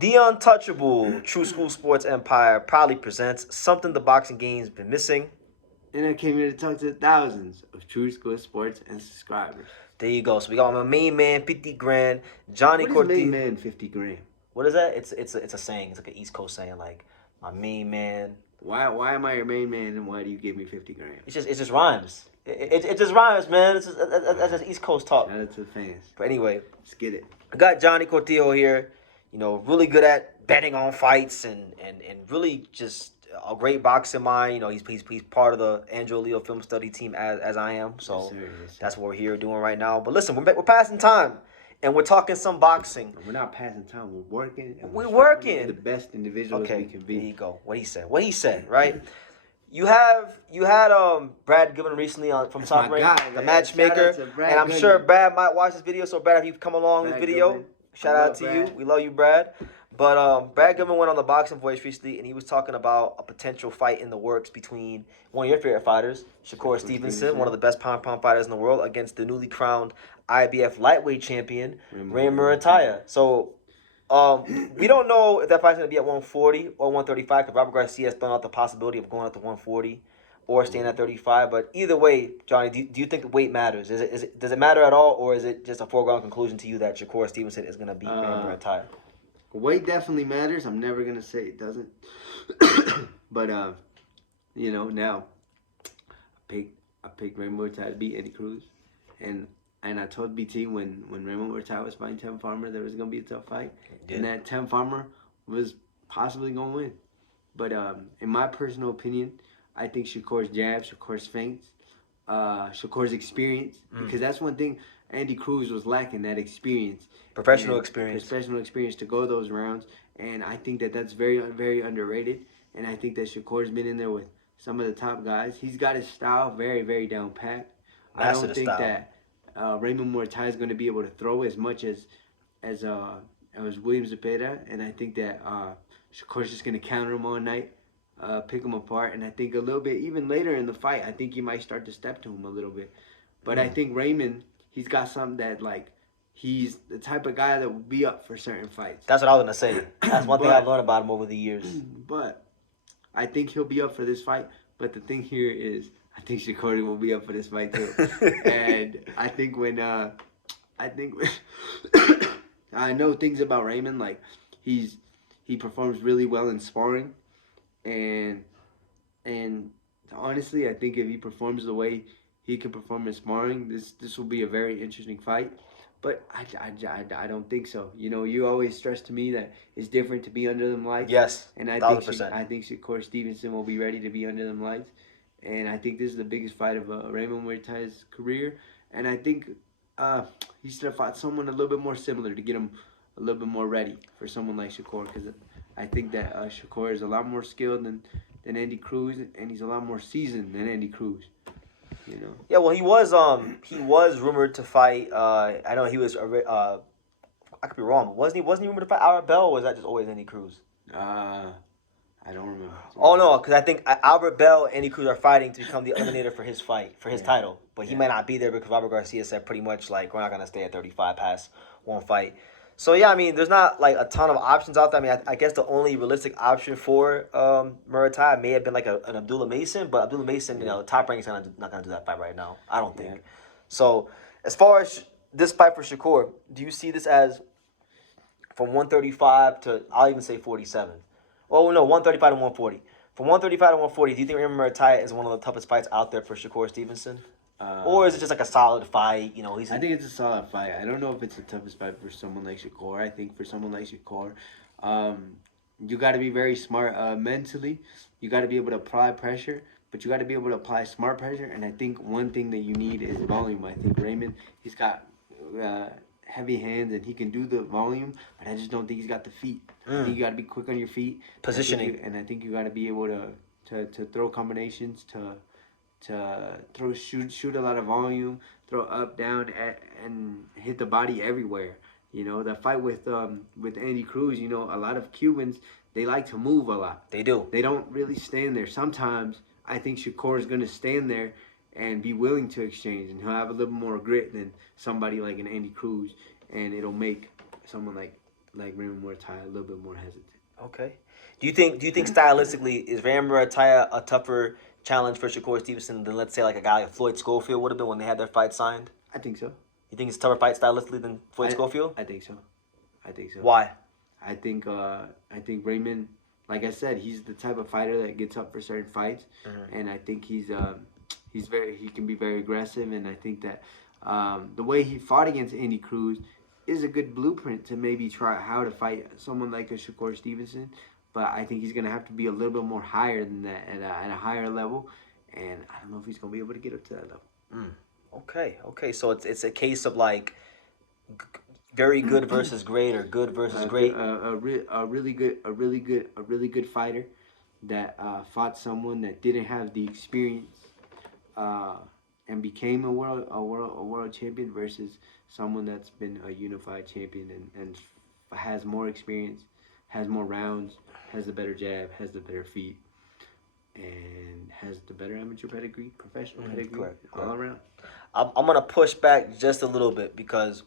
The untouchable True School Sports Empire proudly presents something the boxing game's been missing. And I came here to talk to thousands of True School Sports and subscribers. There you go. So we got my main man, 50 grand, Johnny What is Cortez. main man 50 grand? What is that? It's a saying. It's like an East Coast saying, like my main man. Why am I your main man and why do you give me 50 grand? It just rhymes. It just rhymes, man. That's just East Coast talk. Shout out to the fans. But anyway, let's get it. I got Johnny Cortillo here. You know, really good at betting on fights and really just a great boxing mind. You know, he's part of the Andrew Leo film study team as I am. So Yes, sir. that's what we're here doing right now. But listen, we're passing time and we're talking some boxing. We're not passing time. We're working. And we're working. The best individuals we can be. There you go. What he said, right? You had Brad Goodman recently from Top Rank, the matchmaker, and I'm sure Brad might watch this video. So Brad, if you've come along this video, Goodman. Shout out to you. We love you, Brad. But Brad Goodman went on the Boxing Voice recently, and he was talking about a potential fight in the works between one of your favorite fighters, Shakur Stevenson, one of the best pound fighters in the world, against the newly crowned IBF lightweight champion, Raymond Muratalla. So we don't know if that fight's going to be at 140 or 135 because Robert Garcia has thrown out the possibility of going up to 140 or staying at 35. But either way, Johnny, do you think the weight matters? Does it matter at all, or is it just a foregone conclusion to you that Shakur Stevenson is going to beat Raymond Muratalla? Weight definitely matters. I'm never going to say it doesn't. But, you know, now I picked Raymond Muratalla to beat Eddie Cruz. And I told BT when Raymond Muratalla was fighting Tim Farmer there was going to be a tough fight. And that Tim Farmer was possibly going to win. But in my personal opinion, I think Shakur's jab, Shakur's feints, Shakur's experience, because that's one thing Andy Cruz was lacking, that experience. Professional experience to go those rounds. And I think that's very, very underrated. And I think that Shakur's been in there with some of the top guys. He's got his style very, very down pat. I don't think that Raymond Muratalla is going to be able to throw as much as William Zepeda. And I think that Shakur's just going to counter him all night. Pick him apart, and I think a little bit, even later in the fight, I think he might start to step to him a little bit. But I think Raymond, he's got something that, like, he's the type of guy that will be up for certain fights. That's what I was going to say. That's one thing I've learned about him over the years. But I think he'll be up for this fight. But the thing here is, I think Shakur will be up for this fight, too. And I think I know things about Raymond, like, he performs really well in sparring. And honestly, I think if he performs the way he can perform in sparring, this will be a very interesting fight. But I don't think so. You know, you always stress to me that it's different to be under them lights. Yes, and I think Shakur Stevenson will be ready to be under them lights. And I think this is the biggest fight of Raymond Muratalla's career. And I think he should have fought someone a little bit more similar to get him a little bit more ready for someone like Shakur, because I think that Shakur is a lot more skilled than Andy Cruz, and he's a lot more seasoned than Andy Cruz. You know. Yeah, well, he was rumored to fight. I know he was. I could be wrong. Wasn't he rumored to fight Albert Bell, or was that just always Andy Cruz? I don't remember. Oh no, because I think Albert Bell and Andy Cruz are fighting to become the eliminator for his fight, for his title. But he might not be there because Robert Garcia said pretty much like we're not gonna stay at 35 past one fight. So, yeah, I mean, there's not, like, a ton of options out there. I mean, I guess the only realistic option for Muratalla may have been, like, an Abdullah Mason. But Abdullah Mason, you know, Top Rank is not going to do that fight right now. I don't think. So, as far as this fight for Shakur, do you see this as from 135 to, I'll even say 47? Oh, no, 135 to 140. From 135 to 140, do you think Raymond Muratalla is one of the toughest fights out there for Shakur Stevenson? Or is it just like a solid fight? You know, I think it's a solid fight. I don't know if it's the toughest fight for someone like Shakur. I think for someone like Shakur, you got to be very smart mentally. You got to be able to apply pressure, but you got to be able to apply smart pressure. And I think one thing that you need is volume. I think Raymond, he's got heavy hands and he can do the volume, but I just don't think he's got the feet. I think you got to be quick on your feet. Positioning. And I think you got to be able to throw combinations, to shoot a lot of volume, throw up, down, and hit the body everywhere. You know, the fight with Andy Cruz, you know, a lot of Cubans, they like to move a lot. They do. They don't really stand there. Sometimes I think Shakur is going to stand there and be willing to exchange, and he'll have a little more grit than somebody like an Andy Cruz, and it'll make someone like Raymond Muratalla, a little bit more hesitant. Okay. Do you think stylistically is Raymond Muratalla a tougher challenge for Shakur Stevenson than, let's say, like a guy like Floyd Schofield would have been when they had their fight signed? I think so. You think it's a tougher fight stylistically than Floyd Schofield? I think so. Why? I think Raymond, like I said, he's the type of fighter that gets up for certain fights, and I think he can be very aggressive, and I think that the way he fought against Andy Cruz is a good blueprint to maybe try how to fight someone like a Shakur Stevenson. But I think he's gonna have to be a little bit more higher than that at a higher level, and I don't know if he's gonna be able to get up to that level. Okay. So it's a case of like very good versus great, or good versus great. A really good fighter that fought someone that didn't have the experience and became a world champion versus someone that's been a unified champion and has more experience, has more rounds, has the better jab, has the better feet, and has the better amateur pedigree, professional pedigree, correct. all around. I'm gonna push back just a little bit because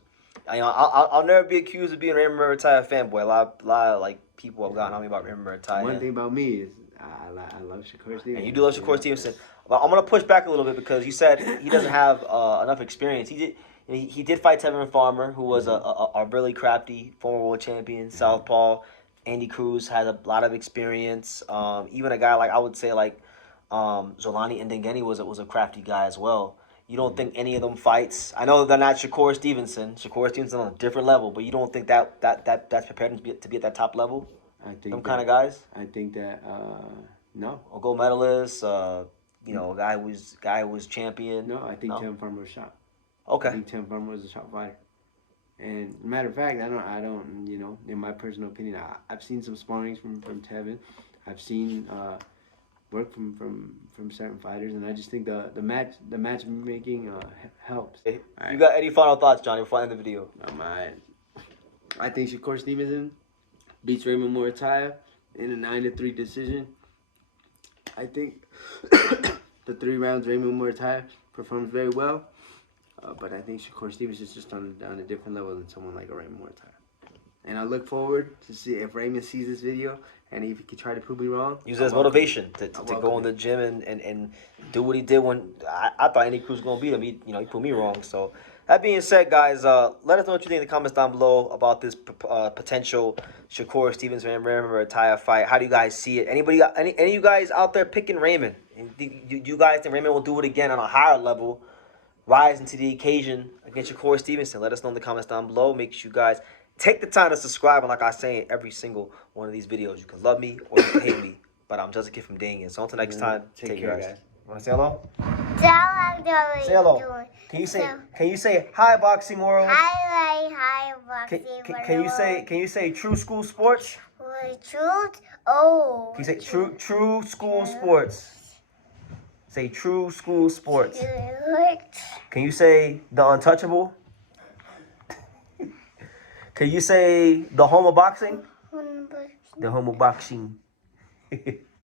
I'll never be accused of being a Raymond Muratalla fanboy. A lot of like people have gotten on me about Raymond Muratalla. One thing about me is I love Shakur Stevenson. And you do love Shakur Stevenson. Well, I'm gonna push back a little bit because you said he doesn't have enough experience. He did fight Tevin Farmer, who was a really crafty former world champion, southpaw. Andy Cruz has a lot of experience. Even a guy like, I would say, like Zolani Ndengeni was a crafty guy as well. You don't think any of them fights? I know they're not Shakur Stevenson. Shakur Stevenson on a different level, but you don't think that's prepared him to be at that top level? I think them kind of guys. I think that no. A gold medalist. Guy who was champion. No, I think Tevin Farmer was shot. Okay. I think Tevin Farmer was a shot fighter. And matter of fact, I don't, in my personal opinion, I've seen some sparrings from Tevin. I've seen work from certain fighters, and I just think the matchmaking helps. Hey, you got any final thoughts, Johnny, before I end the video? I think Shakur Stevenson beats Raymond Muratalla in a 9-3 decision. I think the 3 rounds Raymond Muratalla performs very well. But I think Shakur Stevenson is just on a different level than someone like a Raymond Muratalla. And I look forward to see if Raymond sees this video and if he can try to prove me wrong. Use it as motivation to go in the gym and do what he did when I thought Andy Cruz was going to beat him. He proved me wrong. So that being said, guys, let us know what you think in the comments down below about this potential Shakur Stevenson and Raymond Muratalla fight. How do you guys see it? Any of you guys out there picking Raymond? Do you guys think Raymond will do it again on a higher level, rising to the occasion against Shakur Stevenson? Let us know in the comments down below. Make sure you guys take the time to subscribe. And like I say in every single one of these videos, you can love me or you can hate me. But I'm just a kid from Dang. So until next time, take care, guys. Want to say hello? Say hello. Can you say hi, Boxing World? Hi, Boxing World. Can you say True School Sports? Truth? Oh. Can you say True School Sports? Say True School Sports. Can you say The Untouchable? Can you say The Home of Boxing? The Home of Boxing.